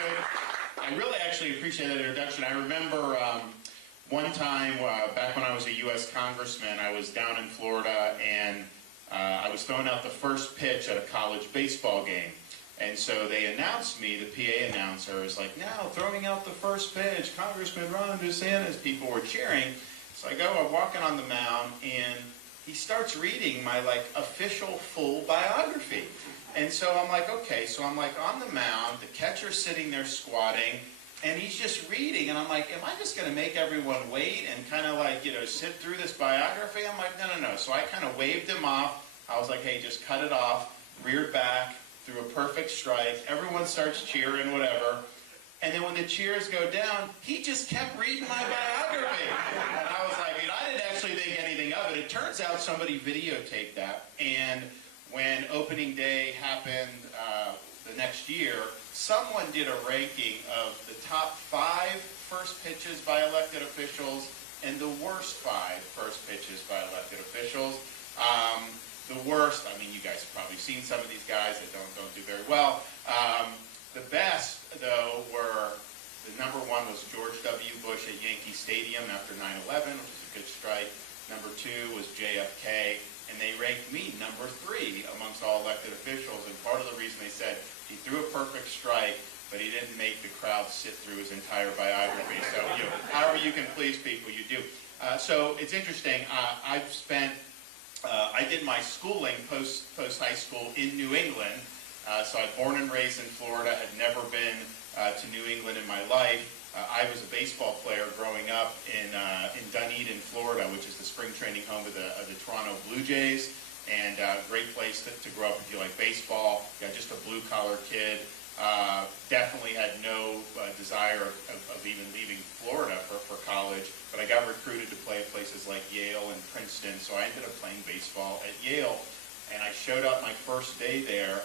good. I really actually appreciate that introduction. I remember one time back when I was a U.S. congressman, I was down in Florida, and I was throwing out the first pitch at a college baseball game. And so they announced me, the PA announcer is like, now throwing out the first pitch, Congressman Ron DeSantis. People were cheering. So I go, I'm walking on the mound, and he starts reading my official full biography. And so I'm like, okay, so I'm on the mound, the catcher's sitting there squatting, and he's just reading, and I'm like, am I just going to make everyone wait and kind of sit through this biography? I'm like, no. So I kind of waved him off. I was like, hey, just cut it off, reared back, threw a perfect strike. Everyone starts cheering, whatever. And then when the cheers go down, he just kept reading my biography. And I was like, I didn't actually think anything of it. It turns out somebody videotaped that. And when opening day happened the next year, someone did a ranking of the top 5 first pitches by elected officials and the worst 5 first pitches by elected officials. The worst, you guys have probably seen some of these guys that don't do very well. The best, though, were, the number 1 was George W. Bush at Yankee Stadium after 9/11, which is a good strike. Number 2 was JFK, and they ranked me number 3 amongst all elected officials. And part of the reason they said he threw a perfect strike, but he didn't make the crowd sit through his entire biography. So, however you can please people, you do. So it's interesting. I did my schooling post high school in New England. So I was born and raised in Florida, had never been to New England in my life. I was a baseball player growing up in Dunedin, Florida, which is the spring training home of the Toronto Blue Jays, and a great place to grow up if you like baseball. Just a blue-collar kid. Definitely had no desire of even leaving Florida for college, but I got recruited to play at places like Yale and Princeton, so I ended up playing baseball at Yale, and I showed up my first day there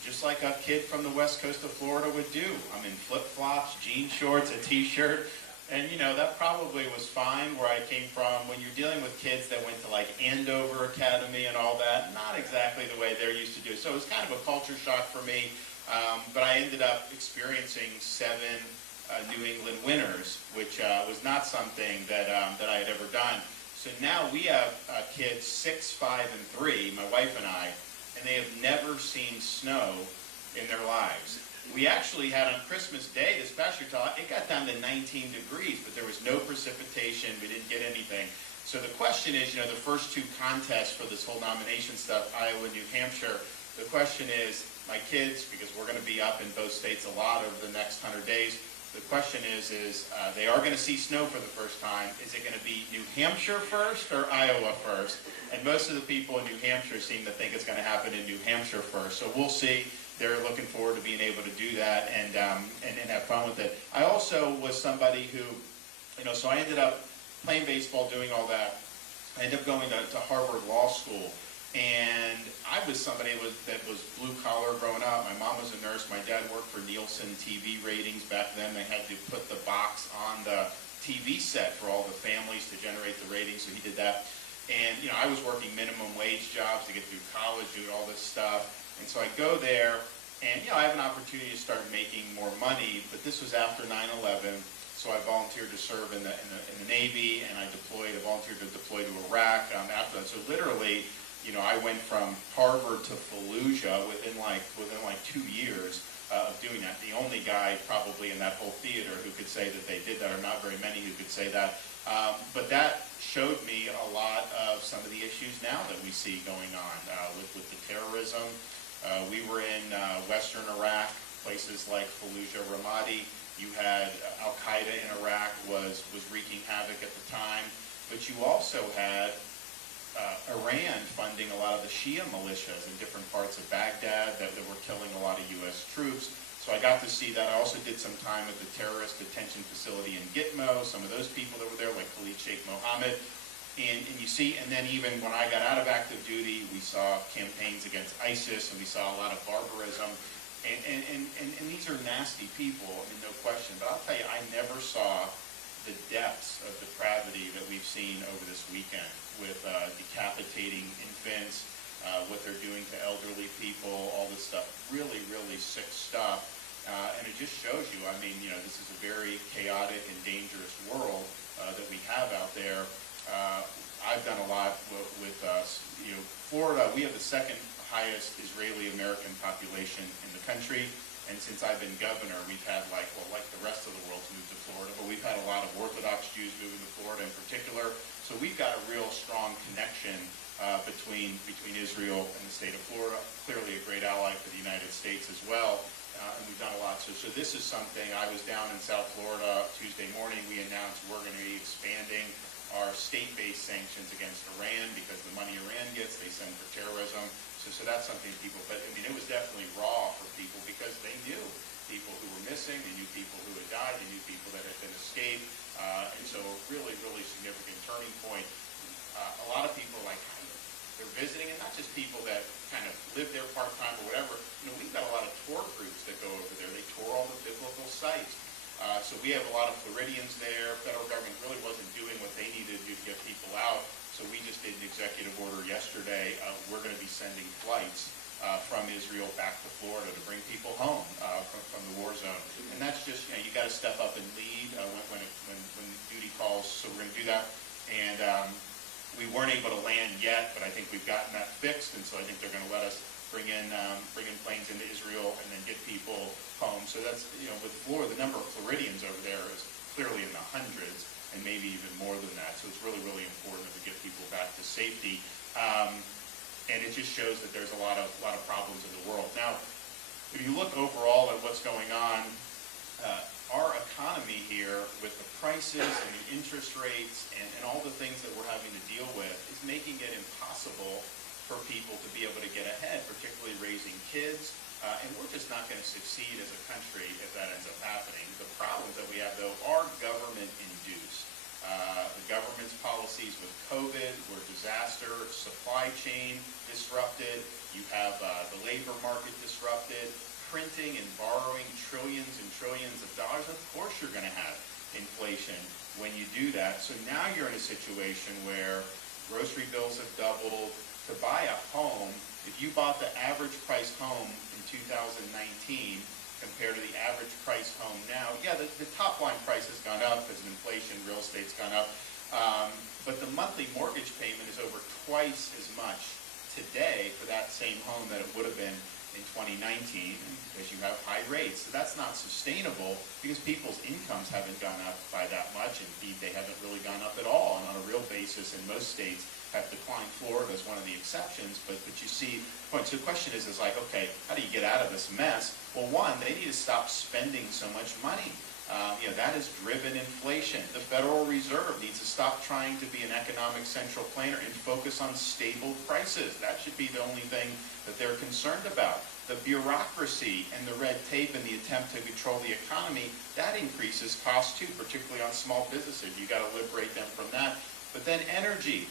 just like a kid from the west coast of Florida would do. I'm in flip-flops, jean shorts, a t-shirt, and that probably was fine where I came from. When you're dealing with kids that went to Andover Academy and all that, not exactly the way they're used to do. So it was kind of a culture shock for me, but I ended up experiencing 7 New England winters, which was not something that I had ever done. So now we have kids 6, 5, and 3, my wife and I, and they have never seen snow in their lives. We actually had on Christmas Day this past year, it got down to 19 degrees, but there was no precipitation. We didn't get anything. So the question is, the first 2 contests for this whole nomination stuff, Iowa, New Hampshire, the question is, my kids, because we're going to be up in both states a lot over the next 100 days, the question is they are going to see snow for the first time. Is it going to be New Hampshire first or Iowa first? And most of the people in New Hampshire seem to think it's going to happen in New Hampshire first. So we'll see. They're looking forward to being able to do that and have fun with it. I also was somebody who, so I ended up playing baseball, doing all that. I ended up going to Harvard Law School. And I was somebody that was blue-collar growing up. My mom was a nurse. My dad worked for Nielsen TV ratings. Back then, they had to put the box on the TV set for all the families to generate the ratings, so he did that. And, I was working minimum wage jobs to get through college, doing all this stuff. And so I go there, and, I have an opportunity to start making more money, but this was after 9/11. So I volunteered to serve in the Navy, and I volunteered to deploy to Iraq after that. So literally, I went from Harvard to Fallujah within 2 years of doing that. The only guy probably in that whole theater who could say that they did that, or not very many who could say that. But that showed me a lot of some of the issues now that we see going on with the terrorism. We were in western Iraq, places like Fallujah, Ramadi. You had Al-Qaeda in Iraq was wreaking havoc at the time. But you also had Iran funding a lot of the Shia militias in different parts of Baghdad that were killing a lot of U.S. troops. So I got to see that. I also did some time at the terrorist detention facility in Gitmo, some of those people that were there, like Khalid Sheikh Mohammed. And you see, and then even when I got out of active duty, we saw campaigns against ISIS, and we saw a lot of barbarism. And these are nasty people, no question. But I'll tell you, I never saw the depths of depravity that we've seen over this weekend with decapitating infants, what they're doing to elderly people, all this stuff. Really, really sick stuff. And it just shows you, I mean, this is a very chaotic and dangerous world that we have out there. I've done a lot with Florida. We have the second highest Israeli-American population in the country. And since I've been governor, we've had like the rest of the world move to Florida, but we've had a lot of Orthodox Jews moving to Florida in particular. So we've got a real strong connection between Israel and the state of Florida. Clearly a great ally for the United States as well. And we've done a lot. So this is something. I was down in South Florida Tuesday morning. We announced we're going to be expanding our state-based sanctions against Iran because the money Iran gets, they send for terrorism. So that's something people, but I mean, it was definitely raw for people because they knew people who were missing, they knew people who had died, they knew people that had been escaped. And so a really, really significant turning point. A lot of people they're visiting, and not just people that kind of live there part-time or whatever. We've got a lot of tour groups that go over there. They tour all the biblical sites. So we have a lot of Floridians there. Federal government really wasn't doing what they needed to do to get people out. So we just did an executive order yesterday. We're going to be sending flights from Israel back to Florida to bring people home from the war zone. And that's just, you got to step up and lead when duty calls. So we're going to do that. And we weren't able to land yet, but I think we've gotten that fixed. And so I think they're going to let us bring in planes into Israel and then get people home. So that's, with Florida, the number of Floridians over there is clearly in the hundreds, and maybe even more than that. So it's really, really important to get people back to safety. And it just shows that there's a lot of problems in the world. Now, if you look overall at what's going on, our economy here with the prices and the interest rates and all the things that we're having to deal with is making it impossible for people to be able to get ahead, particularly raising kids. And we're just not going to succeed as a country if that ends up happening. The problems that we have, though, are government-induced. The government's policies with COVID were disaster, supply chain disrupted, you have the labor market disrupted, printing and borrowing trillions and trillions of dollars. Of course you're going to have inflation when you do that. So now you're in a situation where grocery bills have doubled. To buy a home, if you bought the average price home in 2019 compared to the average price home now, yeah, the top line price has gone up because of inflation, real estate's gone up, but the monthly mortgage payment is over twice as much today for that same home that it would have been in 2019 because you have high rates. So that's not sustainable because people's incomes haven't gone up by that much. Indeed, they haven't really gone up at all, and on a real basis in most states have declined. Florida is one of the exceptions, but you see, so the question is like, okay, how do you get out of this mess? Well, one, they need to stop spending so much money. That has driven inflation. The Federal Reserve needs to stop trying to be an economic central planner and focus on stable prices. That should be the only thing that they're concerned about. The bureaucracy and the red tape and the attempt to control the economy, that increases costs too, particularly on small businesses. You've got to liberate them from that. But then energy.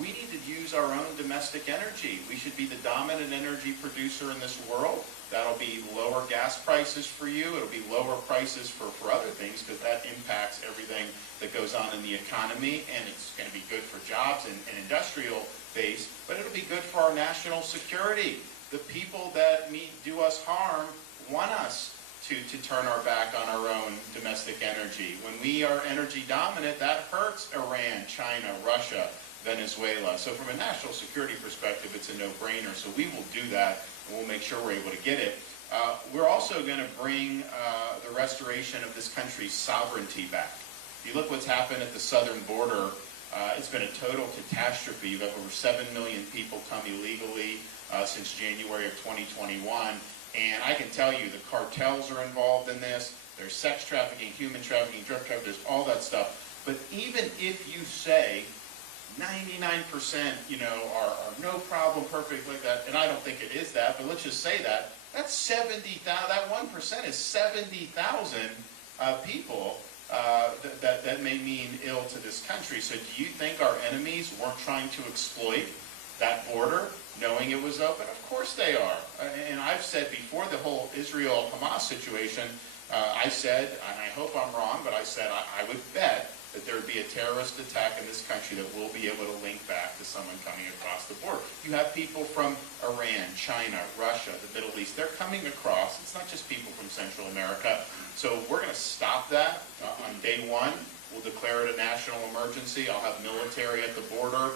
We need to use our own domestic energy. We should be the dominant energy producer in this world. That'll be lower gas prices for you. It'll be lower prices for other things because that impacts everything that goes on in the economy, and it's going to be good for jobs and industrial base, but it'll be good for our national security. The people that do us harm want us to turn our back on our own domestic energy. When we are energy dominant, that hurts Iran, China, Russia, Venezuela. So from a national security perspective, it's a no-brainer. So we will do that, and we'll make sure we're able to get it. We're also going to bring the restoration of this country's sovereignty back. If you look what's happened at the southern border, it's been a total catastrophe. You've had over 7 million people come illegally since January of 2021. And I can tell you the cartels are involved in this. There's sex trafficking, human trafficking, drug trafficking, there's all that stuff. But even if you say 99%, are no problem, perfect like that, and I don't think it is that, but let's just say that, that's 70,000, that 1% is 70,000 people that may mean ill to this country. So do you think our enemies weren't trying to exploit that border, knowing it was open? Of course they are. And I've said before the whole Israel-Hamas situation, I said, and I hope I'm wrong, but I said I would bet that there would be a terrorist attack in this country that we'll be able to link back to someone coming across the border. You have people from Iran, China, Russia, the Middle East. They're coming across. It's not just people from Central America. So we're going to stop that on day one. We'll declare it a national emergency. I'll have military at the border.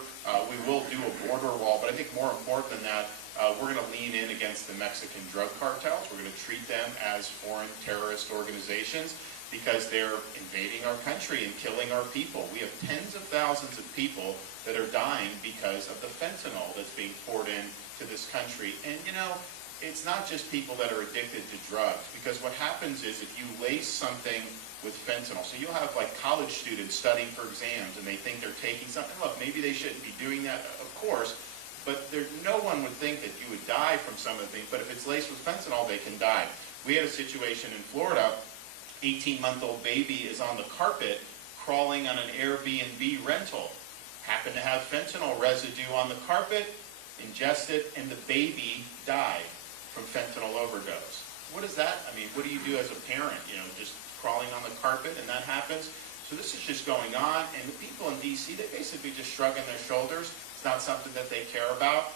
We will do a border wall, but I think more important than that, we're going to lean in against the Mexican drug cartels. We're going to treat them as foreign terrorist organizations because they're invading our country and killing our people. We have tens of thousands of people that are dying because of the fentanyl that's being poured into this country. And, you know, it's not just people that are addicted to drugs, because what happens is if you lace something with fentanyl, so you'll have like college students studying for exams and they think they're taking something. Look, maybe they shouldn't be doing that, of course, but no one would think that you would die from some of the things, but if it's laced with fentanyl, they can die. We had a situation in Florida, 18-month-old baby is on the carpet crawling on an Airbnb rental, happened to have fentanyl residue on the carpet, ingested, and the baby died from fentanyl overdose. What is that? I mean, what do you do as a parent, you know, just crawling on the carpet and that happens? So this is just going on, and the people in D.C., they basically just shrugging their shoulders. It's not something that they care about.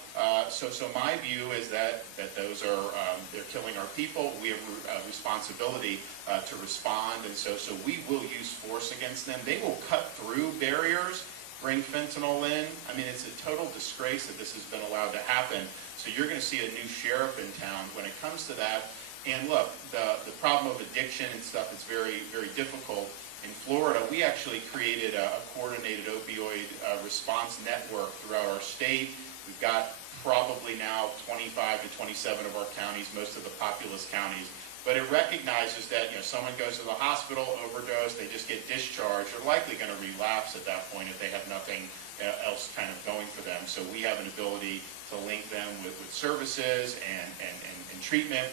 So my view is that those are, they're killing our people. We have a responsibility to respond, and so we will use force against them. They will cut through barriers, bring fentanyl in. I mean, it's a total disgrace that this has been allowed to happen. So you're going to see a new sheriff in town when it comes to that. And look, the problem of addiction and stuff, it's very, very difficult. In Florida, we actually created a coordinated opioid response network throughout our state. We've got probably now 25 to 27 of our counties, most of the populous counties. But it recognizes that, you know, someone goes to the hospital, overdose, they just get discharged. They're likely going to relapse at that point if they have nothing else kind of going for them. So we have an ability to link them with services and treatment.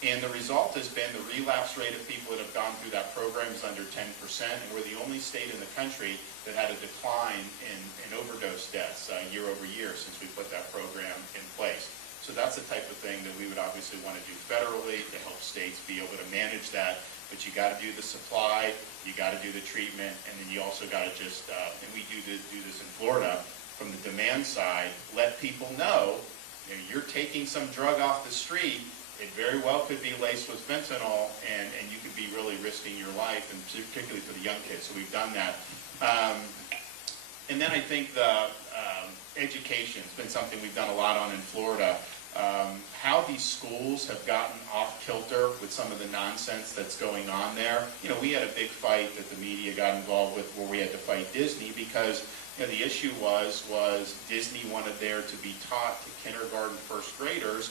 And the result has been the relapse rate of people that have gone through that program is under 10%, and we're the only state in the country that had a decline in overdose deaths year over year since we put that program in place. So that's the type of thing that we would obviously want to do federally to help states be able to manage that. But you got to do the supply, you got to do the treatment, and then you also got to just, and we do this in Florida, from the demand side, let people know, you know, you're taking some drug off the street. It very well could be laced with fentanyl, and you could be really risking your life, and particularly for the young kids. So we've done that. And then I think the education has been something we've done a lot on in Florida. How these schools have gotten off kilter with some of the nonsense that's going on there. You know, we had a big fight that the media got involved with where we had to fight Disney because, you know, the issue was Disney wanted there to be taught to kindergarten first graders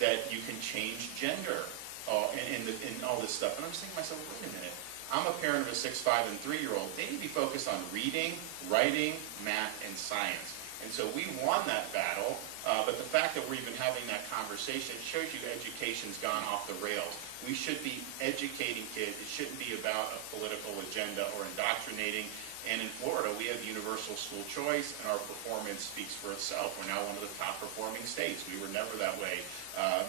that you can change gender and all this stuff. And I'm just thinking to myself, wait a minute. I'm a parent of a 6'5" and 3-year-old. They need to be focused on reading, writing, math, and science. And so we won that battle, but the fact that we're even having that conversation shows you education's gone off the rails. We should be educating kids. It shouldn't be about a political agenda or indoctrinating. And in Florida, we have universal school choice, and our performance speaks for itself. We're now one of the top performing states. We were never that way,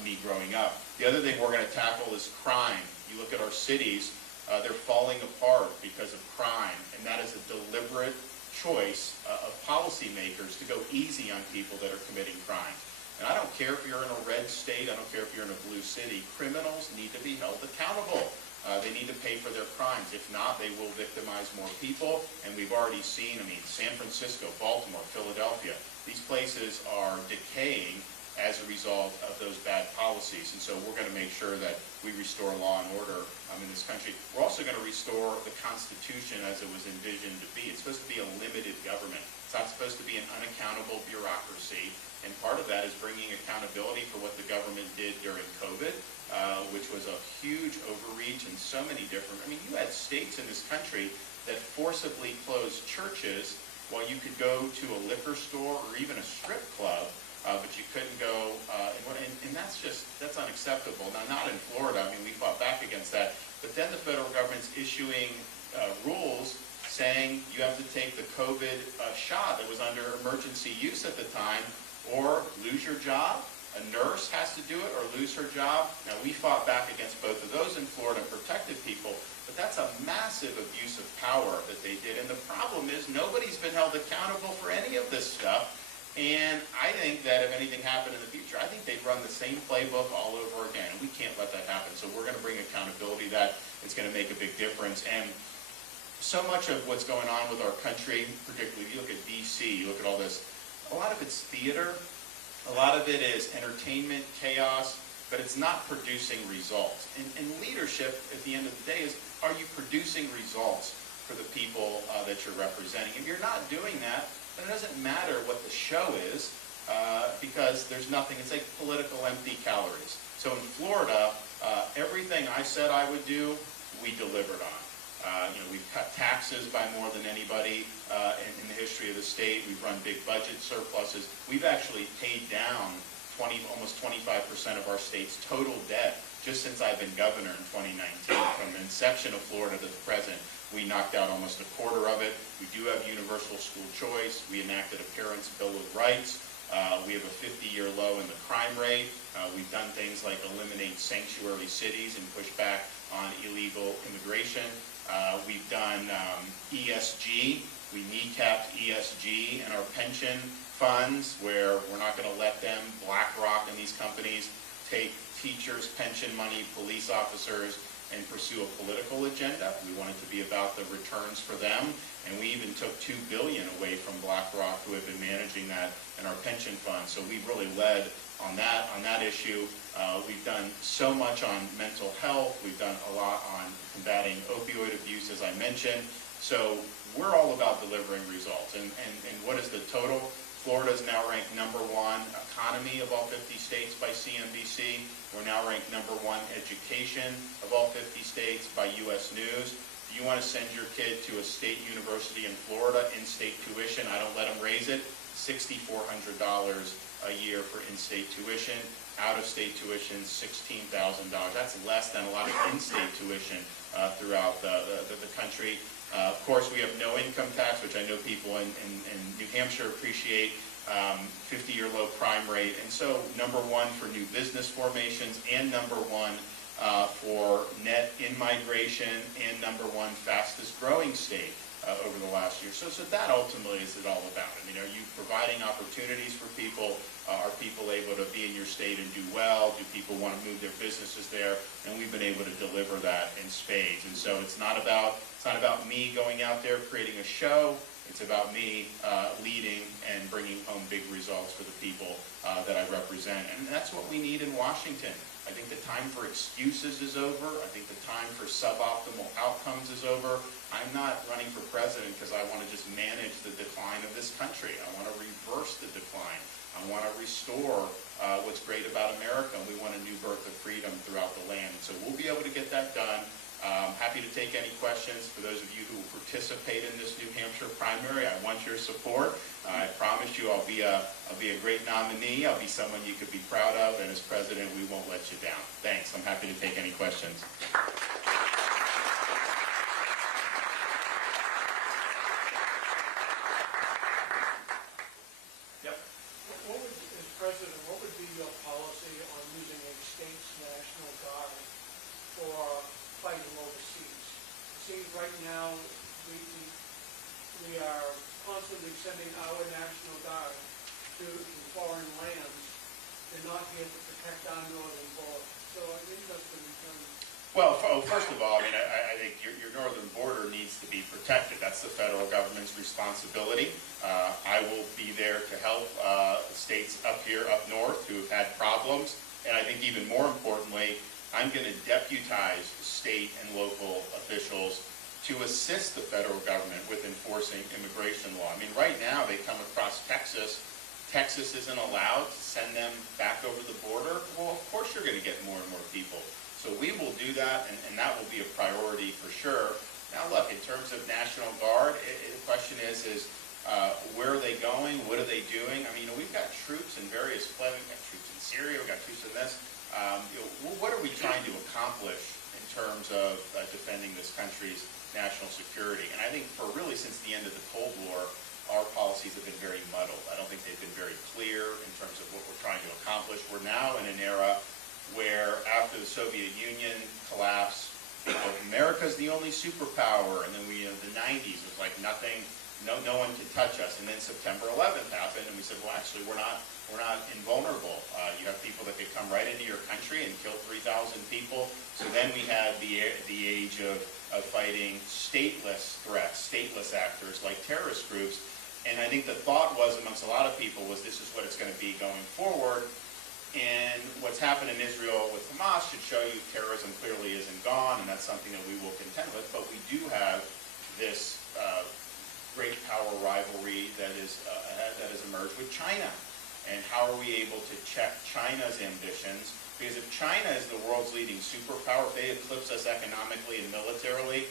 me growing up. The other thing we're going to tackle is crime. You look at our cities, they're falling apart because of crime, and that is a deliberate choice of policymakers to go easy on people that are committing crimes. And I don't care if you're in a red state, I don't care if you're in a blue city, criminals need to be held accountable. They need to pay for their crimes. If not, they will victimize more people. And we've already seen, I mean, San Francisco, Baltimore, Philadelphia, these places are decaying as a result of those bad policies. And so we're going to make sure that we restore law and order in this country. We're also going to restore the Constitution as it was envisioned to be. It's supposed to be a limited government. It's not supposed to be an unaccountable bureaucracy. And part of that is bringing accountability for what the government did during COVID, which was a huge overreach in so many different, I mean, you had states in this country that forcibly closed churches while you could go to a liquor store or even a strip club, but you couldn't go, and that's unacceptable. Now, not in Florida, I mean, we fought back against that, but then the federal government's issuing rules saying you have to take the COVID shot that was under emergency use at the time, or lose your job. A nurse has to do it or lose her job. Now, we fought back against both of those in Florida and protected people. But But that's a massive abuse of power that they did. And the problem is nobody's been held accountable for any of this stuff. And I think that if anything happened in the future, I think they'd run the same playbook all over again. And we can't let that happen. So we're going to bring accountability to that. It's going to make a big difference. And so much of what's going on with our country, particularly you look at D.C., you look at all this, a lot of it's theater. A lot of it is entertainment, chaos, but it's not producing results. And leadership, at the end of the day, is are you producing results for the people that you're representing? If you're not doing that, then it doesn't matter what the show is because there's nothing. It's like political empty calories. So in Florida, everything I said I would do, we delivered on. We've cut taxes by more than anybody in the history of the state. We've run big budget surpluses. We've actually paid down almost 25% of our state's total debt just since I've been governor in 2019. From the inception of Florida to the present, we knocked out almost a quarter of it. We do have universal school choice. We enacted a Parents' Bill of Rights. We have a 50-year low in the crime rate. We've done things like eliminate sanctuary cities and push back on illegal immigration. We've done ESG. We kneecapped ESG and our pension funds, where we're not going to let them, BlackRock and these companies, take teachers' pension money, police officers, and pursue a political agenda. We want it to be about the returns for them. And we even took $2 billion away from BlackRock, who had been managing that in our pension fund. So we've really led on that issue. We've done so much on mental health. We've done a lot on combating opioid abuse, as I mentioned. So we're all about delivering results. And what is the total? Florida is now ranked #1 economy of all 50 states by CNBC. We're now ranked #1 education of all 50 states by U.S. News. If you want to send your kid to a state university in Florida, in-state tuition, I don't let them raise it, $6,400 a year for in-state tuition. Out-of-state tuition, $16,000. That's less than a lot of in-state tuition throughout the country. Of course, we have no income tax, which I know people in New Hampshire appreciate, 50-year low crime rate. And so #1 for new business formations and #1 for net in-migration and #1 fastest growing state over the last year. So that ultimately is it all about. I mean, are you providing opportunities for people? Are people able to be in your state and do well? Do people want to move their businesses there? And we've been able to deliver that in spades. And so it's not about me going out there creating a show. It's about me leading and bringing home big results for the people that I represent. And that's what we need in Washington. I think the time for excuses is over. I think the time for suboptimal outcomes is over. I'm not running for president because I want to just manage the decline of this country. I want to reverse the decline. I want to restore what's great about America, and we want a new birth of freedom throughout the land. So we'll be able to get that done. Happy to take any questions. For those of you who participate in this New Hampshire primary, I want your support. I promise you I'll be a great nominee. I'll be someone you could be proud of, and as president, we won't let you down. Thanks. I'm happy to take any questions. Yep. As president, what would be your policy on using a state's National Guard for fighting overseas? It seems right now we are constantly sending our National Guard to foreign lands. They're not here to protect our northern border. So I'm interested in terms. Well, first of all, I mean, I think your northern border needs to be protected. That's the federal government's responsibility. I will be there to help states up here, up north, who have had problems. And I think even more importantly, I'm going to deputize state and local officials to assist the federal government with enforcing immigration law. I mean, right now they come across Texas. Texas isn't allowed to send them back over the border. Well, of course you're going to get more and more people. So we will do that, and that will be a priority for sure. Now, look, in terms of National Guard, the question is where are they going? What are they doing? I mean, we've got troops in various places. We've got troops in Syria. We've got troops in this. What are we trying to accomplish in terms of defending this country's national security? And I think for really since the end of the Cold War, our policies have been very muddled. I don't think they've been very clear in terms of what we're trying to accomplish. We're now in an era where after the Soviet Union collapsed, America's the only superpower, and then the 90s was like nothing, no one could touch us. And then September 11th happened, and we said, well, actually, we're not invulnerable. You have people that could come right into your country and kill 3,000 people. So then we had the age of fighting stateless threats, stateless actors like terrorist groups. And I think the thought was amongst a lot of people was this is what it's going to be going forward. And what's happened in Israel with Hamas should show you terrorism clearly isn't gone, and that's something that we will contend with. But we do have this great power rivalry that has emerged with China. And how are we able to check China's ambitions? Because if China is the world's leading superpower, if they eclipse us economically and militarily,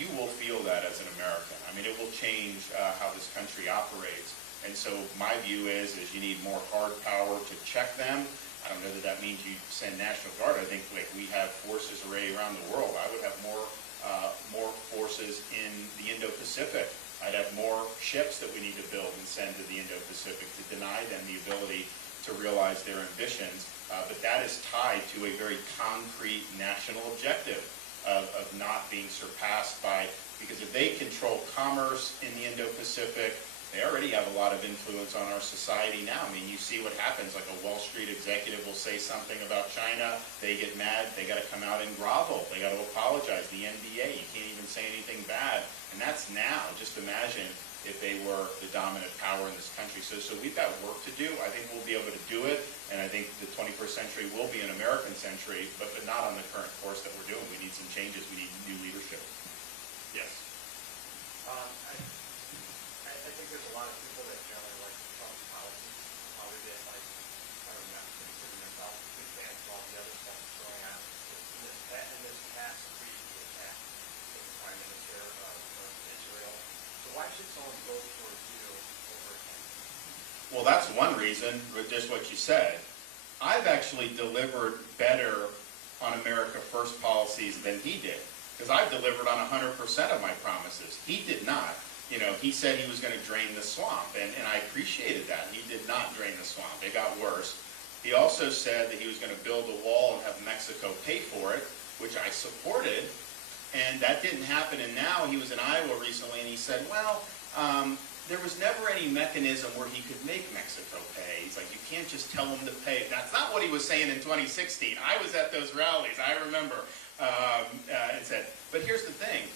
you will feel that as an American. I mean, it will change how this country operates. And so my view is you need more hard power to check them. I don't know that that means you send National Guard. I think like we have forces already around the world. I would have more forces in the Indo-Pacific. I'd have more ships that we need to build and send to the Indo-Pacific to deny them the ability to realize their ambitions. But that is tied to a very concrete national objective of not being surpassed by, because if they control commerce in the Indo-Pacific, they already have a lot of influence on our society now. I mean, you see what happens, like a Wall Street executive will say something about China, they get mad, they got to come out and grovel, they got to apologize. The NBA, you can't even say anything bad. And that's now. Just imagine if they were the dominant power in this country. So we've got work to do. I think we'll be able to do it, and I think the 21st century will be an American century, but not on the current course that we're doing. We need some changes. We need new leadership. Yes. I think there's a lot of people that generally like Trump's policies. Probably they like, I don't know, consider themselves big fans of all the other stuff that's going on. In this past week, he attacked the Prime Minister of Israel. So why should someone vote for you over him? Well, that's one reason, just what you said. I've actually delivered better on America First policies than he did, because I've delivered on 100% of my promises. He did not. You know, he said he was going to drain the swamp, and I appreciated that. He did not drain the swamp. It got worse. He also said that he was going to build a wall and have Mexico pay for it, which I supported, and that didn't happen. And now he was in Iowa recently, and he said, well, there was never any mechanism where he could make Mexico pay. He's like, you can't just tell him to pay. That's not what he was saying in 2016. I was at those rallies. I remember. And said, but here's the thing.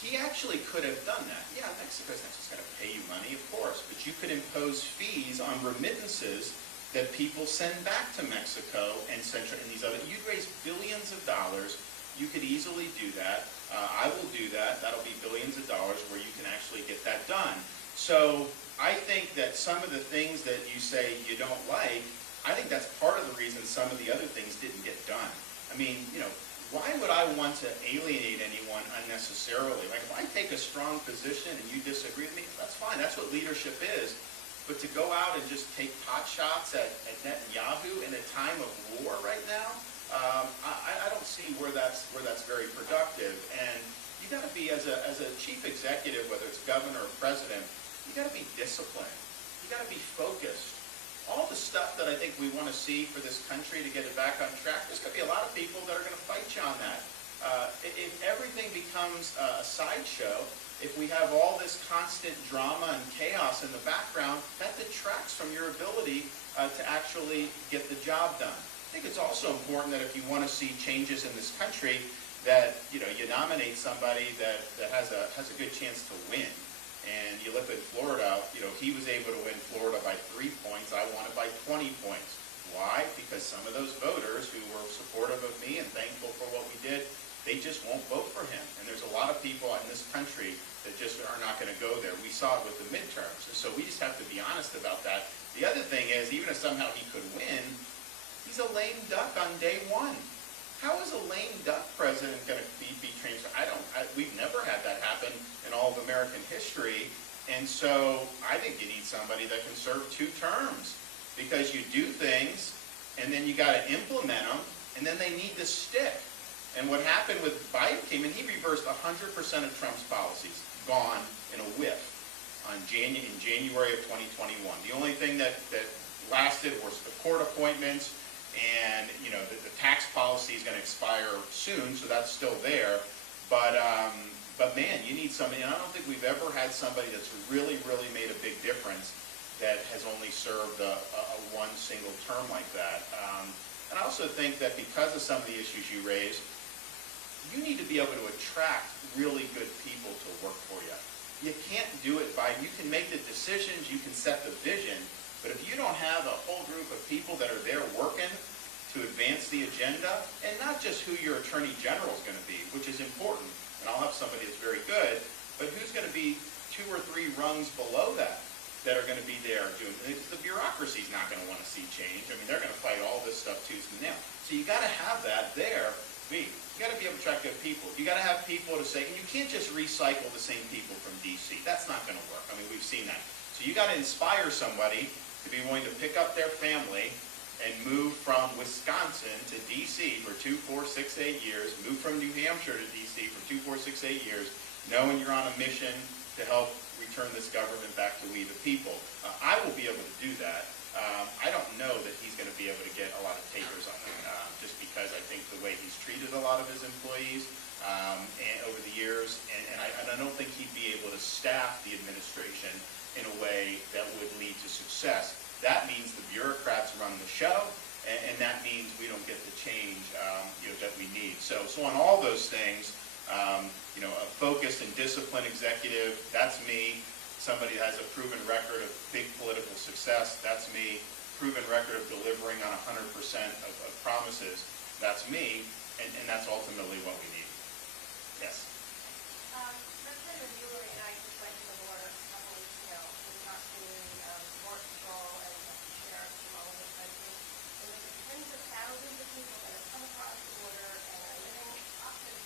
He actually could have done that. Yeah, Mexico's not just going to pay you money, of course, but you could impose fees on remittances that people send back to Mexico and Central and these other. You'd raise billions of dollars. You could easily do that. I will do that. That'll be billions of dollars where you can actually get that done. So I think that some of the things that you say you don't like, I think that's part of the reason some of the other things didn't get done. I mean, you know, why would I want to alienate anyone unnecessarily? Like, if I take a strong position and you disagree with me, that's fine. That's what leadership is. But to go out and just take potshots at Netanyahu in a time of war right now, I don't see where that's very productive. And you got to be, as a chief executive, whether it's governor or president, you got to be disciplined. You got to be focused. All the stuff that I think we want to see for this country to get it back on track, there's going to be a lot of people that are going to fight you on that. If everything becomes a sideshow, if we have all this constant drama and chaos in the background, that detracts from your ability to actually get the job done. I think it's also important that if you want to see changes in this country, that you nominate somebody that has a good chance to win. And you look at Florida, he was able to win Florida by 3 points. I won it by 20 points. Why? Because some of those voters who were supportive of me and thankful for what we did, they just won't vote for him. And there's a lot of people in this country that just are not going to go there. We saw it with the midterms. And so we just have to be honest about that. The other thing is, even if somehow he could win, he's a lame duck on day one. How is a lame duck president going to be transferred? We've never had that happen in all of American history. And so I think you need somebody that can serve 2 terms, because you do things and then you got to implement them, and then they need to stick. And what happened with Biden came in, he reversed 100% of Trump's policies, gone in a whiff in January of 2021. The only thing that lasted was the court appointments. And, you know, the tax policy is going to expire soon, so that's still there. But man, you need somebody, and I don't think we've ever had somebody that's really, really made a big difference that has only served a one single term like that. And I also think that because of some of the issues you raised, you need to be able to attract really good people to work for you. You can't do it by, you can make the decisions, you can set the vision, but if you don't have a whole group of people that are there working to advance the agenda, and not just who your attorney general is going to be, which is important, and I'll have somebody that's very good, but who's going to be 2 or 3 rungs below that are going to be there doing, the bureaucracy's not going to want to see change. I mean, they're going to fight all this stuff tooth and nail. So you got to have that there. You got to be able to attract good people. You got to have people to say, and you can't just recycle the same people from D.C. That's not going to work. I mean, we've seen that. So you got to inspire somebody to be willing to pick up their family and move from Wisconsin to D.C. for 2, 4, 6, 8 years, move from New Hampshire to D.C. for 2, 4, 6, 8 years, knowing you're on a mission to help return this government back to we the people. I will be able to do that. I don't know that he's going to be able to get a lot of takers on it, just because I think the way he's treated a lot of his employees and over the years, and I don't think he'd be able to staff the administration in a way that would lead to success. That means the bureaucrats run the show, and that means we don't get the change that we need. So on all those things, a focused and disciplined executive, that's me. Somebody that has a proven record of big political success, that's me. Proven record of delivering on 100% of promises, that's me. And that's ultimately what we need. Yes? Representative Bueller and I just went to the border a couple weeks ago. We talked to Border Patrol and sheriffs from all over the country. And there's tens of thousands of people that have come across the border and are living off the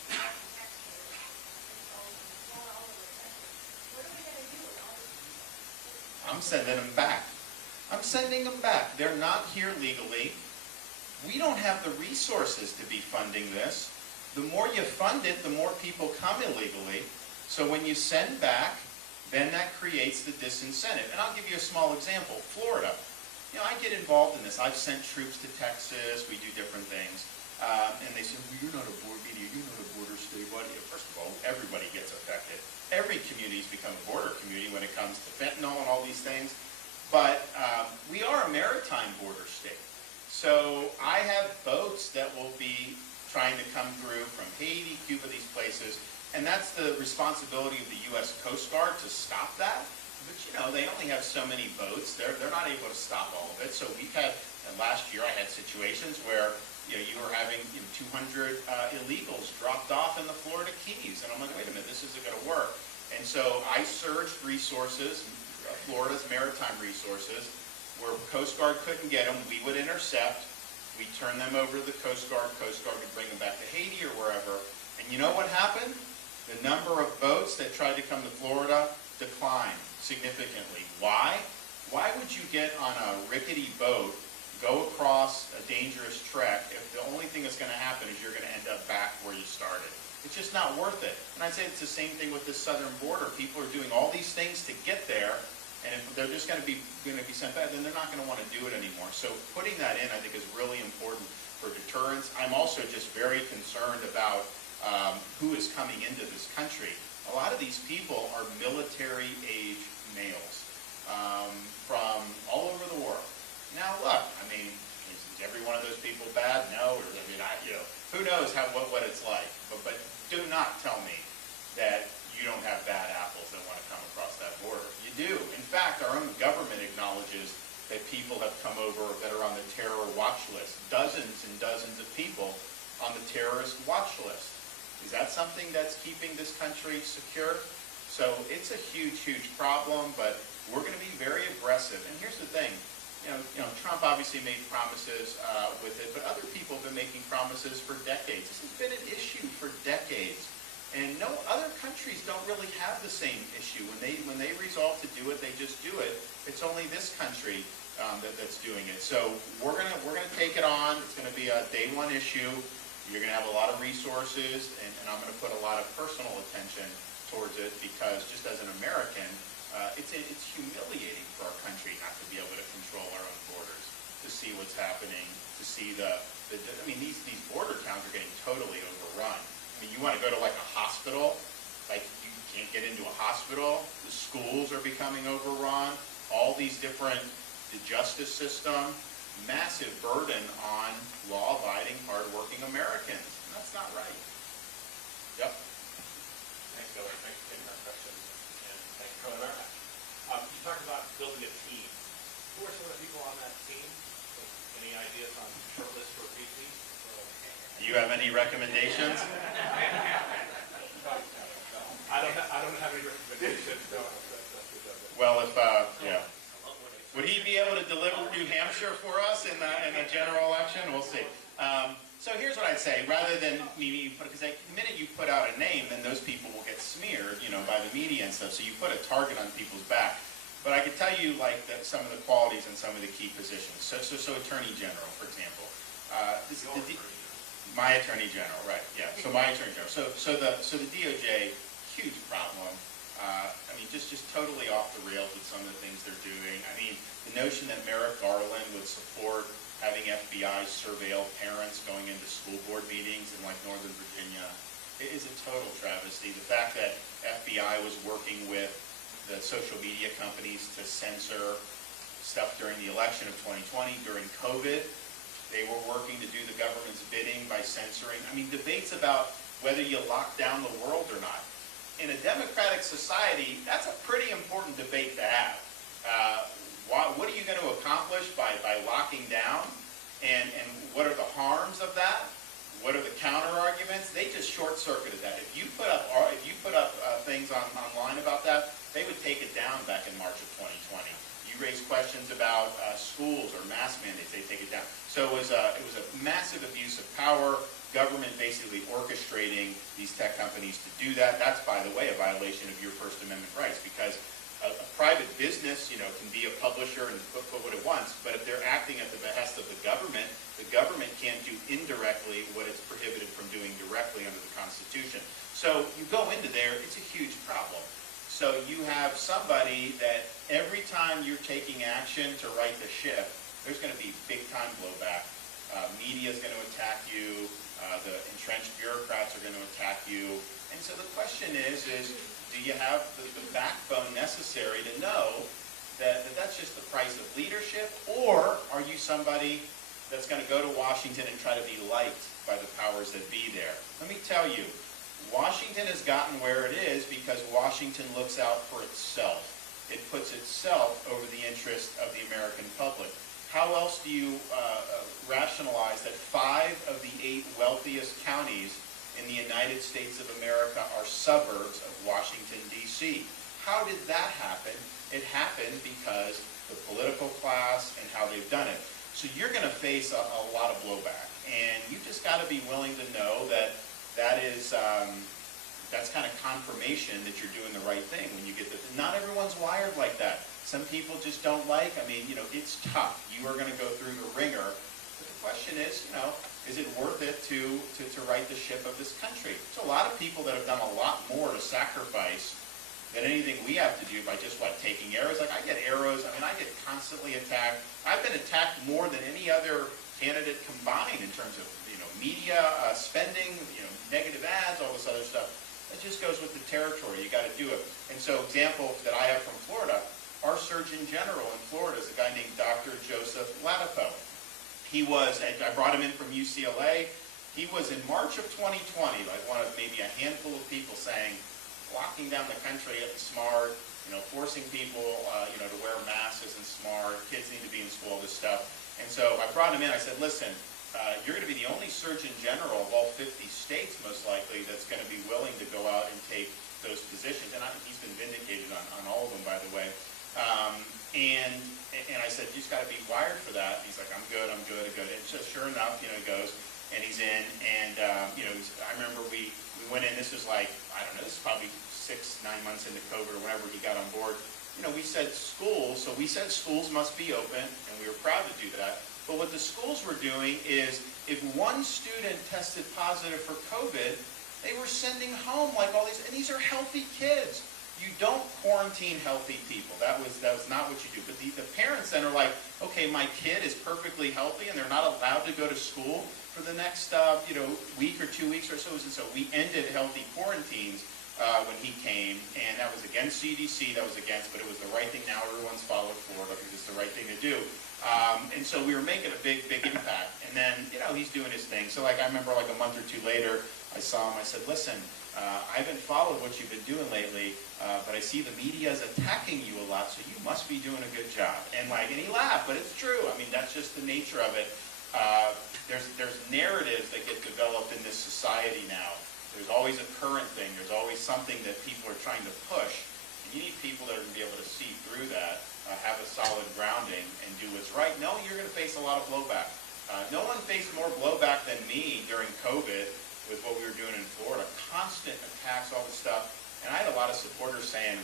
taxpayers and going all over the country. What are we going to do with all these people? I'm sending them back. I'm sending them back. They're not here legally. We don't have the resources to be funding this. The more you fund it, the more people come illegally. So when you send back, then that creates the disincentive. And I'll give you a small example. Florida. I get involved in this. I've sent troops to Texas. We do different things. And they say, well, you're not a border media. You're not a border state. First of all, everybody gets affected. Every community's become a border community when it comes to fentanyl and all these things. But we are a maritime border state. So I have boats that will be trying to come through from Haiti, Cuba, these places, and that's the responsibility of the U.S. Coast Guard to stop that. But they only have so many boats. They're not able to stop all of it. So we've had, last year I had situations where you were having 200 illegals dropped off in the Florida Keys, and I'm like, wait a minute, this isn't going to work. And so I surged resources, Florida's maritime resources, where Coast Guard couldn't get them. We would intercept. We turn them over to the Coast Guard. Coast Guard would bring them back to Haiti or wherever. And you know what happened? The number of boats that tried to come to Florida declined significantly. Why? Why would you get on a rickety boat, go across a dangerous trek, if the only thing that's going to happen is you're going to end up back where you started? It's just not worth it. And I'd say it's the same thing with the southern border. People are doing all these things to get there, and if they're just going to be sent back, then they're not going to want to do it anymore. So putting that in, I think, is really important for deterrence. I'm also just very concerned about who is coming into this country. A lot of these people are military-age males from all over the world. Now, look, is every one of those people bad? No. Who knows what it's like? But do not tell me that you don't have bad apples that want to come across that border. You do. In fact, our own government acknowledges that people have come over that are on the terror watch list. Dozens and dozens of people on the terrorist watch list. Is that something that's keeping this country secure? So it's a huge, huge problem, but we're going to be very aggressive. And here's the thing. Trump obviously made promises with it, but other people have been making promises for decades. This has been an issue for decades. And no other countries don't really have the same issue. When they resolve to do it, they just do it. It's only this country that's doing it. So we're gonna take it on. It's gonna be a day one issue. You're gonna have a lot of resources, and I'm gonna put a lot of personal attention towards it, because just as an American, it's humiliating for our country not to be able to control our own borders, to see what's happening to see I mean, these border towns are getting totally overrun. I mean, you want to go to like a hospital, like you can't get into a hospital. The schools are becoming overrun. All these different, the justice system, massive burden on law-abiding, hardworking Americans. And that's not right. Yep. Thanks, Bill. Thanks for taking our questions, and thanks for coming back. You talked about building a team. Who are some of the people on that team? Any ideas on shortlist for VP? Do you have any recommendations? I don't have any recommendations. No, that's good. Well, if, yeah. Would he be able to deliver New Hampshire for us in the general election? We'll see. So here's what I'd say. Rather than me, because the minute you put out a name, then those people will get smeared, by the media and stuff. So you put a target on people's back. But I could tell you, like, some of the qualities and some of the key positions. So Attorney General, for example. My Attorney General, right? Yeah. So my Attorney General. So the DOJ, huge problem. I mean, just totally off the rails with some of the things they're doing. I mean, the notion that Merrick Garland would support having FBI surveil parents going into school board meetings in like Northern Virginia, it is a total travesty. The fact that FBI was working with the social media companies to censor stuff during the election of 2020, during COVID, they were working to do the government's bidding by censoring. I mean, debates about whether you lock down the world or not. In a democratic society, that's a pretty important debate to have. What are you going to accomplish by locking down? And what are the harms of that? What are the counter arguments? They just short-circuited that. If you put up things online about that, they would take it down back in March of 2020. You raise questions about schools or mask mandates, they take it down. So it was a massive abuse of power. Government basically orchestrating these tech companies to do that. That's, by the way, a violation of your First Amendment rights, because a private business, can be a publisher and put what it wants, but if they're acting at the behest of the government can't do indirectly what it's prohibited from doing directly under the Constitution. So you go into there, it's a huge problem. So you have somebody that every time you're taking action to right the ship, there's going to be big-time blowback. Media is going to attack you. The entrenched bureaucrats are going to attack you. And so the question is do you have the backbone necessary to know that that's just the price of leadership, or are you somebody that's going to go to Washington and try to be liked by the powers that be there? Let me tell you, Washington has gotten where it is because Washington looks out for itself. It puts itself over the interest of the American public. How else do you rationalize that 5 of the 8 wealthiest counties in the United States of America are suburbs of Washington, D.C.? How did that happen? It happened because the political class and how they've done it. So you're going to face a lot of blowback, and you just got to be willing to know that that's kind of confirmation that you're doing the right thing when you get this. Not everyone's wired like that. Some people just don't like. I mean, it's tough. You are going to go through the ringer. But the question is it worth it to right the ship of this country? There's a lot of people that have done a lot more to sacrifice than anything we have to do by just, taking arrows. Like, I get arrows. I mean, I get constantly attacked. I've been attacked more than any other candidate combined in terms of, media, spending, negative ads, all this other stuff. It just goes with the territory. You got to do it. And so, example that I have from Florida, our Surgeon General in Florida is a guy named Dr. Joseph Ladapo. I brought him in from UCLA. He was in March of 2020, like one of maybe a handful of people saying, locking down the country isn't smart, forcing people, to wear masks isn't smart, kids need to be in school, all this stuff. And so I brought him in, I said, listen, you're going to be the only Surgeon General of all 50 states, most likely, that's going to be willing to go out and take those positions. And he's been vindicated on all of them, by the way. And I said, you just got to be wired for that. And he's like, I'm good. And so sure enough, he goes, and he's in. And, I remember we went in, this was like, I don't know, this is probably 6-9 months into COVID or whenever he got on board. We said schools, so we said schools must be open, and we were proud to do that. But what the schools were doing is, if one student tested positive for COVID, they were sending home like all these, and these are healthy kids. you don't quarantine healthy people. That was not what you do. But the parents then are like, okay, my kid is perfectly healthy and they're not allowed to go to school for the next week or 2 weeks or so. And so we ended healthy quarantines when he came, and that was against CDC, that was against, but it was the right thing. Now everyone's followed Florida because it's the right thing to do. And so we were making a big impact. And then, he's doing his thing. So like I remember like a month or two later, I saw him, I said, listen, I haven't followed what you've been doing lately, but I see the media is attacking you a lot, so you must be doing a good job. And he laughed, but it's true. I mean, that's just the nature of it. There's narratives that get developed in this society now. There's always a current thing. There's always something that people are trying to push. And you need people that are going to be able to see through that, have a solid grounding, and do what's right, knowing you're going to face a lot of blowback. No one faced more blowback than me during COVID with what we were doing in Florida. Constant attacks, all this stuff. And I had a lot of supporters saying,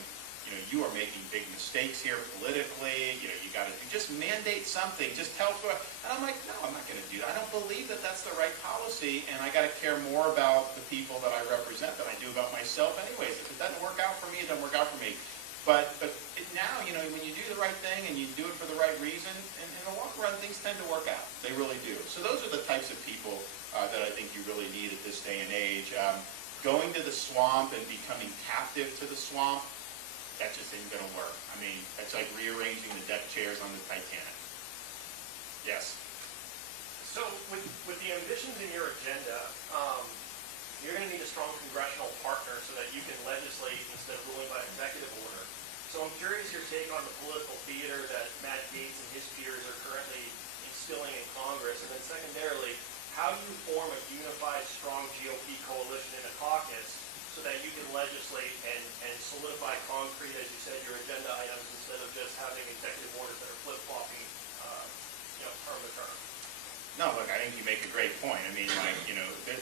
you are making big mistakes here politically. You got to just mandate something. Just tell. And I'm like, no, I'm not going to do that. I don't believe that that's the right policy, and I got to care more about the people that I represent than I do about myself. Anyways, if it doesn't work out for me, it doesn't work out for me. But now, when you do the right thing and you do it for the right reason, in the long run, things tend to work out. They really do. So those are the types of people that I think you really need at this day and age. Going to the swamp and becoming captive to the swamp, that just isn't going to work. I mean, it's like rearranging the deck chairs on the Titanic. Yes? So with the ambitions in your agenda, you're going to need a strong congressional partner so that you can legislate instead of ruling by executive order. So I'm curious your take on the political theater that Matt Gaetz and his peers are currently instilling in Congress. And then secondarily, how do you form a unified, strong GOP coalition in a caucus so that you can legislate and solidify concrete, as you said, your agenda items instead of just having executive orders that are flip-flopping, term to term? No, look, I think you make a great point. I mean,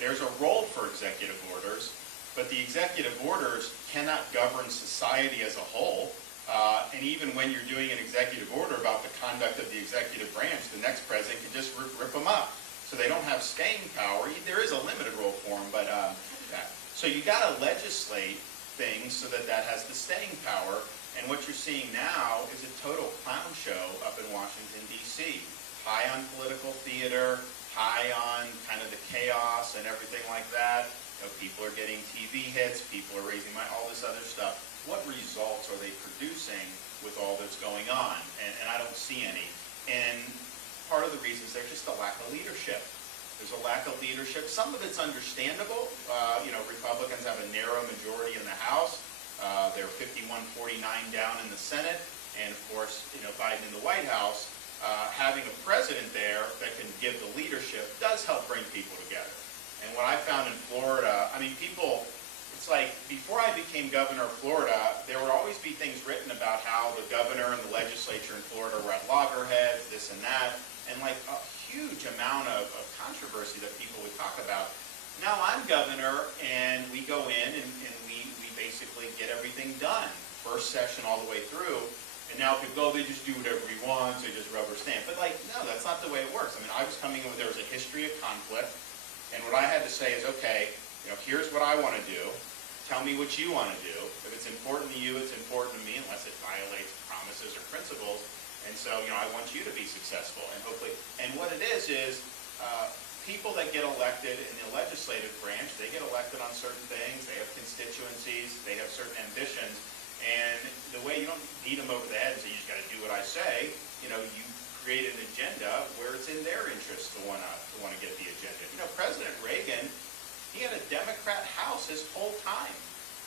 there's a role for executive orders, but the executive orders cannot govern society as a whole. And even when you're doing an executive order about the conduct of the executive branch, the next president can just rip them up. So they don't have staying power. There is a limited role for them, but so you got to legislate things so that has the staying power. And what you're seeing now is a total clown show up in Washington, D.C. High on political theater, high on kind of the chaos and everything like that. People are getting TV hits, people are raising money, all this other stuff. What results are they producing with all that's going on? And I don't see any. And part of the reason is there's just a lack of leadership. There's a lack of leadership. Some of it's understandable. Republicans have a narrow majority in the House. They're 51-49 down in the Senate. And of course, Biden in the White House. Having a president there that can give the leadership does help bring people together. And what I found in Florida, people, it's like before I became governor of Florida, there would always be things written about how the governor and the legislature in Florida were at loggerheads, this and that, and like a huge amount of controversy that people would talk about. Now I'm governor, and we go in and we basically get everything done, first session all the way through. And now people go, they just do whatever he wants, they just rubber stamp. But no, that's not the way it works. I was coming in with, there was a history of conflict, and what I had to say is, okay, here's what I want to do. Tell me what you want to do. If it's important to you, it's important to me, unless it violates promises or principles. And so, I want you to be successful, and hopefully, and what it is people that get elected in the legislative branch, they get elected on certain things, they have constituencies, they have certain ambitions, and the way you don't beat them over the head and say, you just got to do what I say, you create an agenda where it's in their interest to want to get the agenda. President Reagan, he had a Democrat House his whole time,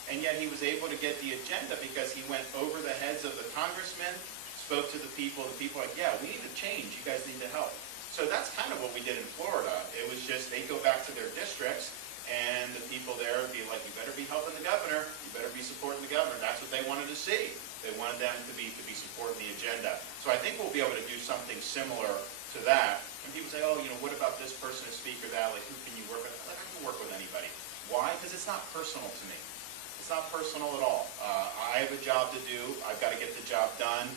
and yet he was able to get the agenda because he went over the heads of the congressmen, spoke to the people like, yeah, we need to change, you guys need to help. So that's kind of what we did in Florida. It was just, they go back to their districts, and the people there would be like, you better be helping the governor, you better be supporting the governor. That's what they wanted to see. They wanted them to be supporting the agenda. So I think we'll be able to do something similar to that. And people say, oh, what about this person as speaker, that, like, who can you work with? Like, I can work with anybody. Why? Because it's not personal to me. It's not personal at all. I have a job to do. I've got to get the job done.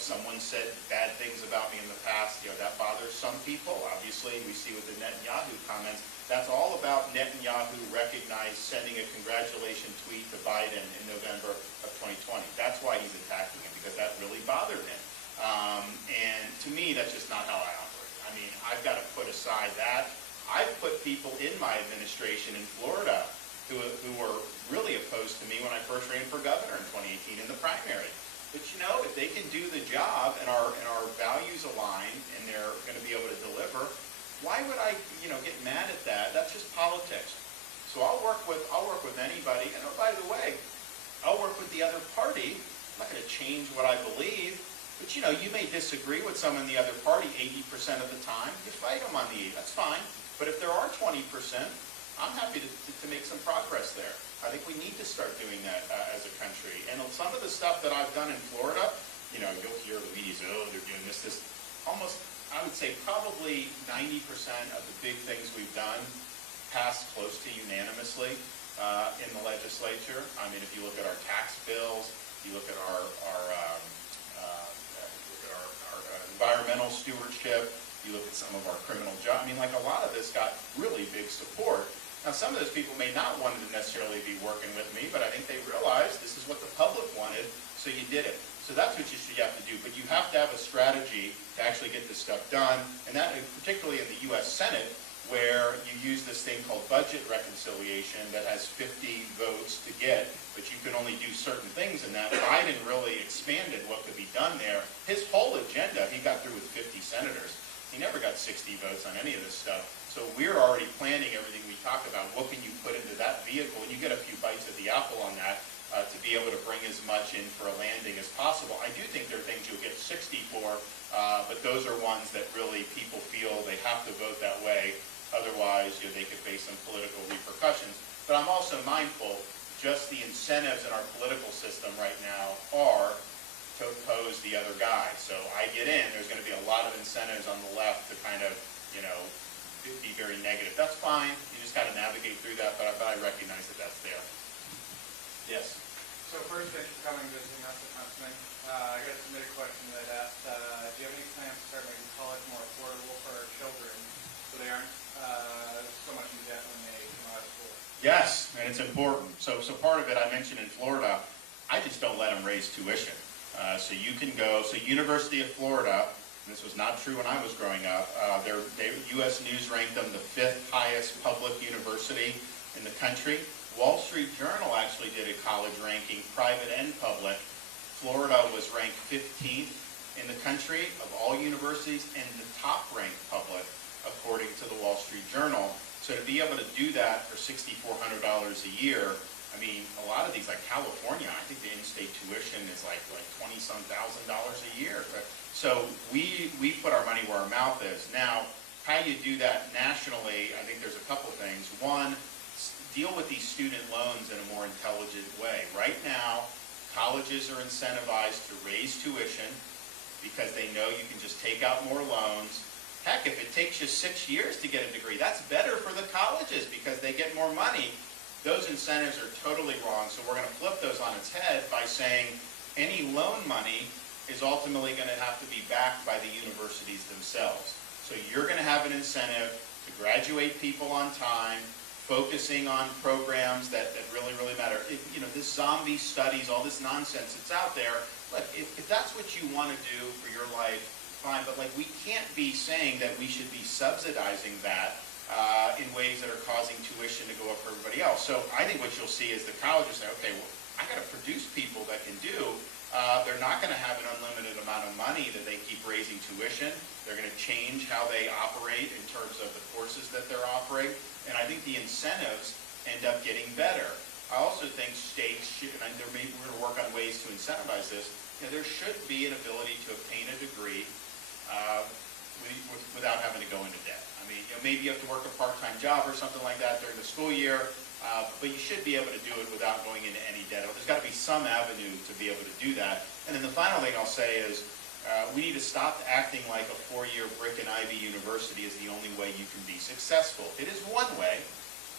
Someone said bad things about me in the past. That bothers some people. Obviously, we see with the Netanyahu comments, That's all about Netanyahu recognized sending a congratulation tweet to Biden in November of 2020. That's why he's attacking him, because that really bothered him. And to me, that's just not how I operate. I mean, I've got to put aside that. I've put people in my administration in Florida who were really opposed to me when I first ran for governor in 2018 in the primary. But you know, if they can do the job and our values align and they're going to be able to deliver, why would I, get mad at that? That's just politics. So I'll work with anybody. And oh, by the way, I'll work with the other party. I'm not going to change what I believe. But you may disagree with someone in the other party 80% of the time. You fight them on the 80. That's fine. But if there are 20%, I'm happy to make some progress there. I think we need to start doing that as a country. And some of the stuff that I've done in Florida, you'll hear the media say, oh, they're doing this. Almost, I would say probably 90% of the big things we've done passed close to unanimously in the legislature. I mean, if you look at our tax bills, you look at our environmental stewardship, you look at some of our criminal jobs. I mean, a lot of this got really big support. Now, some of those people may not want to necessarily be working with me, but I think they realized this is what the public wanted, so you did it. So that's what you have to do. But you have to have a strategy to actually get this stuff done, and that particularly in the U.S. Senate, where you use this thing called budget reconciliation that has 50 votes to get, but you can only do certain things in that. Biden really expanded what could be done there. His whole agenda, he got through with 50 senators. He never got 60 votes on any of this stuff. So we're already planning everything we talk about. What can you put into that vehicle? And you get a few bites of the apple on that to be able to bring as much in for a landing as possible. I do think there are things you'll get 60 for, but those are ones that really people feel they have to vote that way. Otherwise, they could face some political repercussions. But I'm also mindful just the incentives in our political system right now are to oppose the other guy. So I get in, there's going to be a lot of incentives on the left to kind of, be very negative. That's fine. You just got to navigate through that, but I recognize that that's there. Yes? So first, thanks for coming and visiting us at Huntsman. I got a submitted question that asked, do you have any plans to start making college more affordable for our children so they aren't so much in debt when they come out of school? Yes, and it's important. So part of it I mentioned in Florida, I just don't let them raise tuition. So you can go, University of Florida, and this was not true when I was growing up, U.S. News ranked them the 5th highest public university in the country. Wall Street Journal actually did a college ranking, private and public. Florida was ranked 15th in the country of all universities and the top-ranked public, according to the Wall Street Journal. So to be able to do that for $6,400 a year, I mean, a lot of these, like California, I think the in-state tuition is like $20-some thousand a year. So we put our money where our mouth is. Now, how you do that nationally, I think there's a couple things. One, deal with these student loans in a more intelligent way. Right now, colleges are incentivized to raise tuition because they know you can just take out more loans. Heck, if it takes you 6 years to get a degree, that's better for the colleges because they get more money. Those incentives are totally wrong, so we're going to flip those on its head by saying any loan money is ultimately going to have to be backed by the universities themselves. So you're going to have an incentive to graduate people on time, focusing on programs that really, really matter. This zombie studies, all this nonsense that's out there, look, if that's what you want to do for your life, fine, but we can't be saying that we should be subsidizing that in ways that are causing tuition to go up for everybody else. So I think what you'll see is the colleges say, okay, well, I got to produce people that can do. They're not going to have an unlimited amount of money that they keep raising tuition. They're going to change how they operate in terms of the courses that they're offering. And I think the incentives end up getting better. I also think states should, and we're going to work on ways to incentivize this, there should be an ability to obtain a degree without having to go into debt. I mean, maybe you have to work a part-time job or something like that during the school year, but you should be able to do it without going into any debt. There's got to be some avenue to be able to do that. And then the final thing I'll say is we need to stop acting like a 4-year brick and ivy university is the only way you can be successful. It is one way,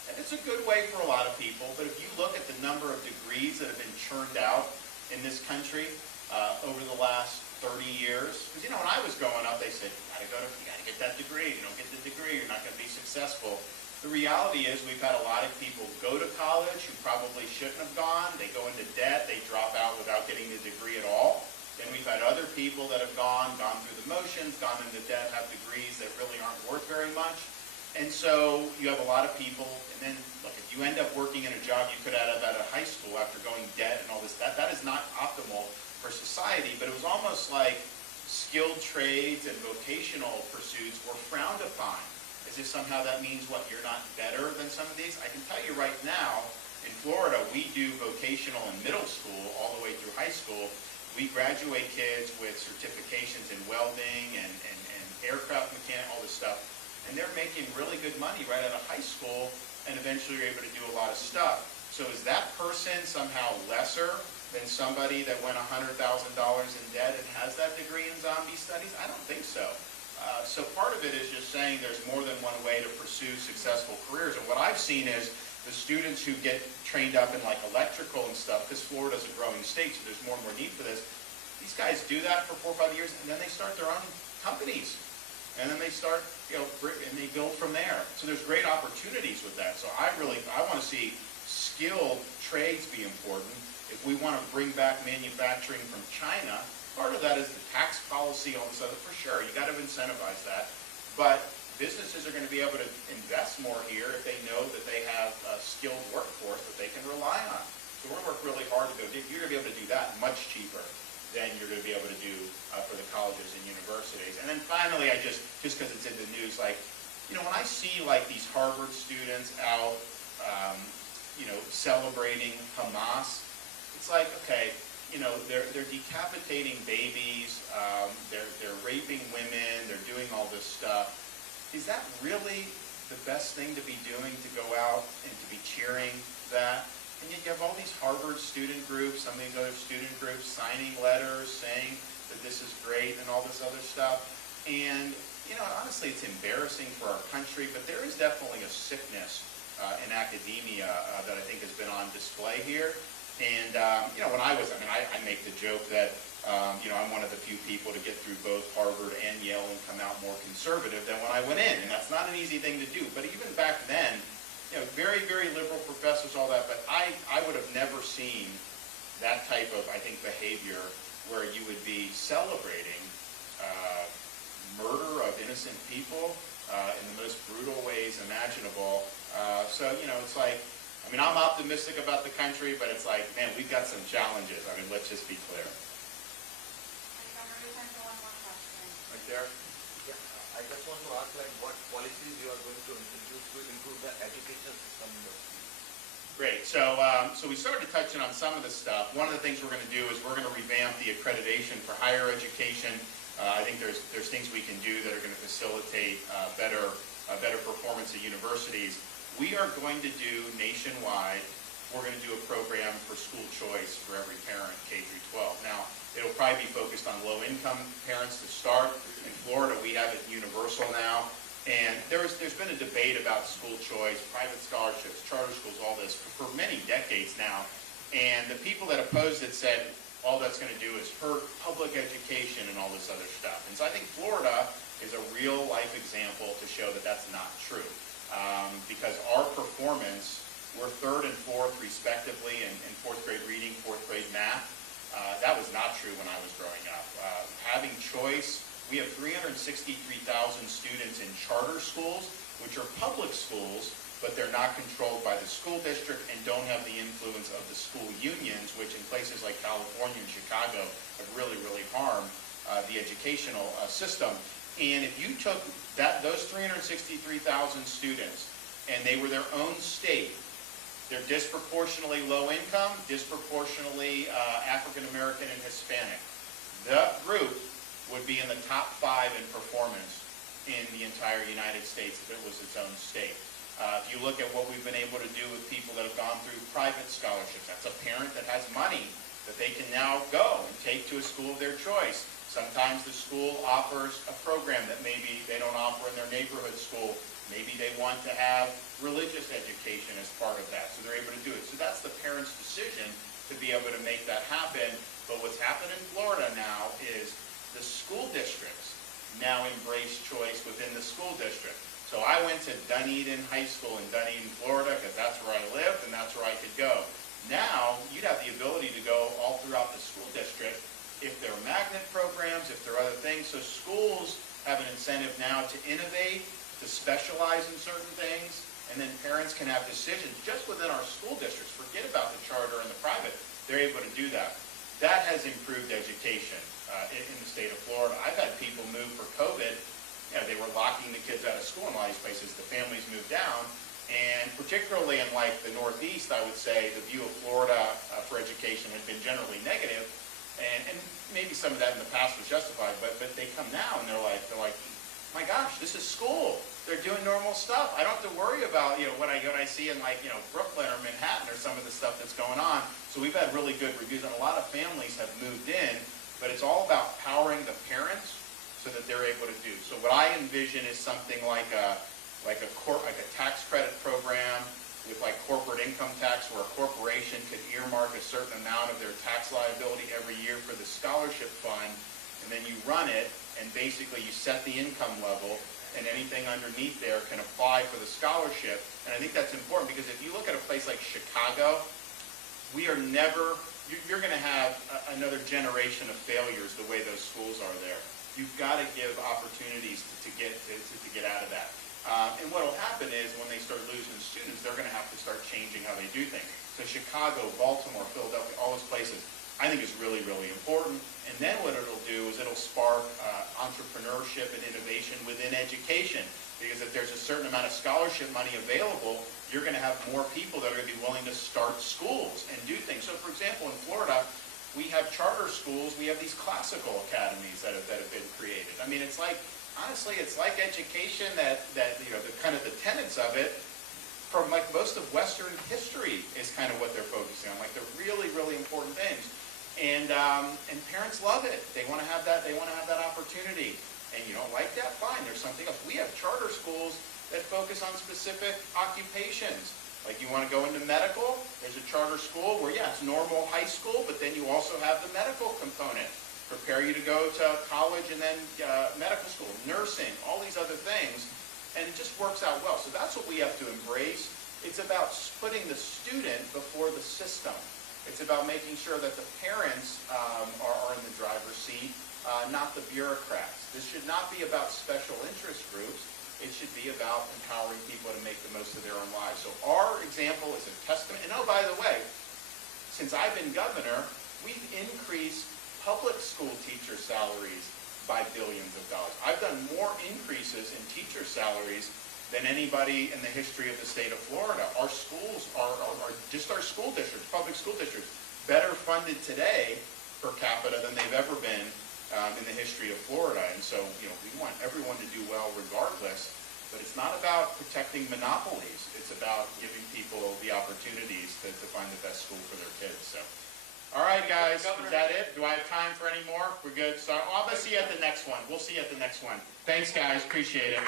and it's a good way for a lot of people, but if you look at the number of degrees that have been churned out in this country over the last 30 years, because when I was growing up, they said, you got to get that degree. If you don't get the degree, you're not going to be successful. The reality is we've had a lot of people go to college who probably shouldn't have gone. They go into debt. They drop out without getting a degree at all. Then we've had other people that have gone through the motions, gone into debt, have degrees that really aren't worth very much. And so you have a lot of people, and then, look, if you end up working in a job you could have out of high school after going debt and all this, that is not optimal for society. But it was almost like skilled trades and vocational pursuits were frowned upon. As if somehow that means, what, you're not better than some of these? I can tell you right now, in Florida, we do vocational in middle school all the way through high school. We graduate kids with certifications in welding and aircraft mechanic, all this stuff. And they're making really good money right out of high school, and eventually you're able to do a lot of stuff. So is that person somehow lesser than somebody that went $100,000 in debt and has that degree in zombie studies? I don't think so. So part of it is just saying there's more than one way to pursue successful careers. And what I've seen is the students who get trained up in like electrical and stuff, because Florida's a growing state, so there's more and more need for this. These guys do that for 4 or 5 years, and then they start their own companies. And then they start, and they build from there. So there's great opportunities with that. So I want to see skilled trades be important. If we want to bring back manufacturing from China, part of that is the tax policy, all this other, for sure. You got to incentivize that. But businesses are going to be able to invest more here if they know that they have a skilled workforce that they can rely on. So we're going to work really hard to go. You're going to be able to do that much cheaper than you're going to be able to do for the colleges and universities. And then finally, I just because it's in the news, like, when I see like these Harvard students out, celebrating Hamas, it's like, okay, they're decapitating babies, they're raping women, they're doing all this stuff. Is that really the best thing to be doing, to go out and to be cheering that? And yet you have all these Harvard student groups, some of these other student groups signing letters saying that this is great and all this other stuff. And, honestly, it's embarrassing for our country, but there is definitely a sickness in academia that I think has been on display here. And, when I make the joke that, I'm one of the few people to get through both Harvard and Yale and come out more conservative than when I went in. And that's not an easy thing to do. But even back then, very, very liberal professors, all that, but I would have never seen that type of, I think, behavior where you would be celebrating murder of innocent people in the most brutal ways imaginable. So, it's like, I'm optimistic about the country, but it's like, man, we've got some challenges. Let's just be clear. Right there? Yeah, I just want to ask, what policies you are going to introduce to improve the education system in the schools? Great. So we started touching on some of this stuff. One of the things we're going to do is we're going to revamp the accreditation for higher education. I think there's things we can do that are going to facilitate better performance at universities. We are going to do nationwide. We're going to do a program for school choice for every parent, K through 12. Now, it'll probably be focused on low-income parents to start. In Florida, we have it universal now. And there's been a debate about school choice, private scholarships, charter schools, all this for many decades now. And the people that opposed it said all that's going to do is hurt public education and all this other stuff. And so I think Florida is a real-life example to show that that's not true. Because our performance, we're 3rd and 4th respectively in 4th grade reading, 4th grade math. That was not true when I was growing up. Having choice, we have 363,000 students in charter schools, which are public schools, but they're not controlled by the school district and don't have the influence of the school unions, which in places like California and Chicago have really, really harmed the educational system. And if you took those 363,000 students and they were their own state, they're disproportionately low income, disproportionately African American and Hispanic. The group would be in the top 5 in performance in the entire United States if it was its own state. If you look at what we've been able to do with people that have gone through private scholarships, that's a parent that has money that they can now go and take to a school of their choice. Sometimes the school offers a program that maybe they don't offer in their neighborhood school. Maybe they want to have religious education as part of that, so they're able to do it. So that's the parent's decision to be able to make that happen. But what's happened in Florida now is the school districts now embrace choice within the school district. So I went to Dunedin High School in Dunedin, Florida, because that's where I lived and that's where I could go. Now, you'd have the ability to go all throughout the school district if there are magnet programs, if there are other things. So schools have an incentive now to innovate, to specialize in certain things, and then parents can have decisions just within our school districts. Forget about the charter and the private. They're able to do that. That has improved education in the state of Florida. I've had people move for COVID. You know, they were locking the kids out of school in a lot of these places. The families moved down. And particularly in like the Northeast, I would say the view of Florida for education had been generally negative. And maybe some of that in the past was justified, but they come now and they're like, my gosh, this is school. They're doing normal stuff. I don't have to worry about, you know, what I see in like, you know, Brooklyn or Manhattan or some of the stuff that's going on. So we've had really good reviews, and a lot of families have moved in, but it's all about powering the parents so that they're able to do. So what I envision is something like a tax credit program with like corporate income tax, where a corporation could earmark a certain amount of their tax liability every year for the scholarship fund, and then you run it, and basically you set the income level, and anything underneath there can apply for the scholarship. And I think that's important, because if you look at a place like Chicago, you're going to have another generation of failures the way those schools are there. You've got to give opportunities to get out of that. And what will happen is when they start losing students, they're going to have to start changing how they do things. So Chicago, Baltimore, Philadelphia, all those places, I think is really, really important. And then what it'll do is it'll spark entrepreneurship and innovation within education. Because if there's a certain amount of scholarship money available, you're going to have more people that are going to be willing to start schools and do things. So for example, in Florida, we have charter schools. We have these classical academies that have been created. I mean, it's like, honestly, it's like education that you know, the kind of the tenets of it from like most of Western history is kind of what they're focusing on. Like they're really, really important things. And parents love it. They want to have that. They want to have that opportunity. And you don't like that? Fine. There's something else. We have charter schools that focus on specific occupations. Like you want to go into medical, there's a charter school where, yeah, it's normal high school, but then you also have the medical component. Prepare you to go to college and then medical school, nursing, all these other things. And it just works out well. So that's what we have to embrace. It's about putting the student before the system. It's about making sure that the parents are in the driver's seat, not the bureaucrats. This should not be about special interest groups. It should be about empowering people to make the most of their own lives. So our example is a testament. And oh, by the way, since I've been governor, we've increased public school teacher salaries by billions of dollars. I've done more increases in teacher salaries than anybody in the history of the state of Florida. Our schools are just our school districts, public school districts, better funded today per capita than they've ever been in the history of Florida. And so, you know, we want everyone to do well regardless, but it's not about protecting monopolies. It's about giving people the opportunities to find the best school for their kids. So, all right, guys, is that it? Do I have time for any more? We're good? So I'm going to see you at the next one. We'll see you at the next one. Thanks, guys. Appreciate it.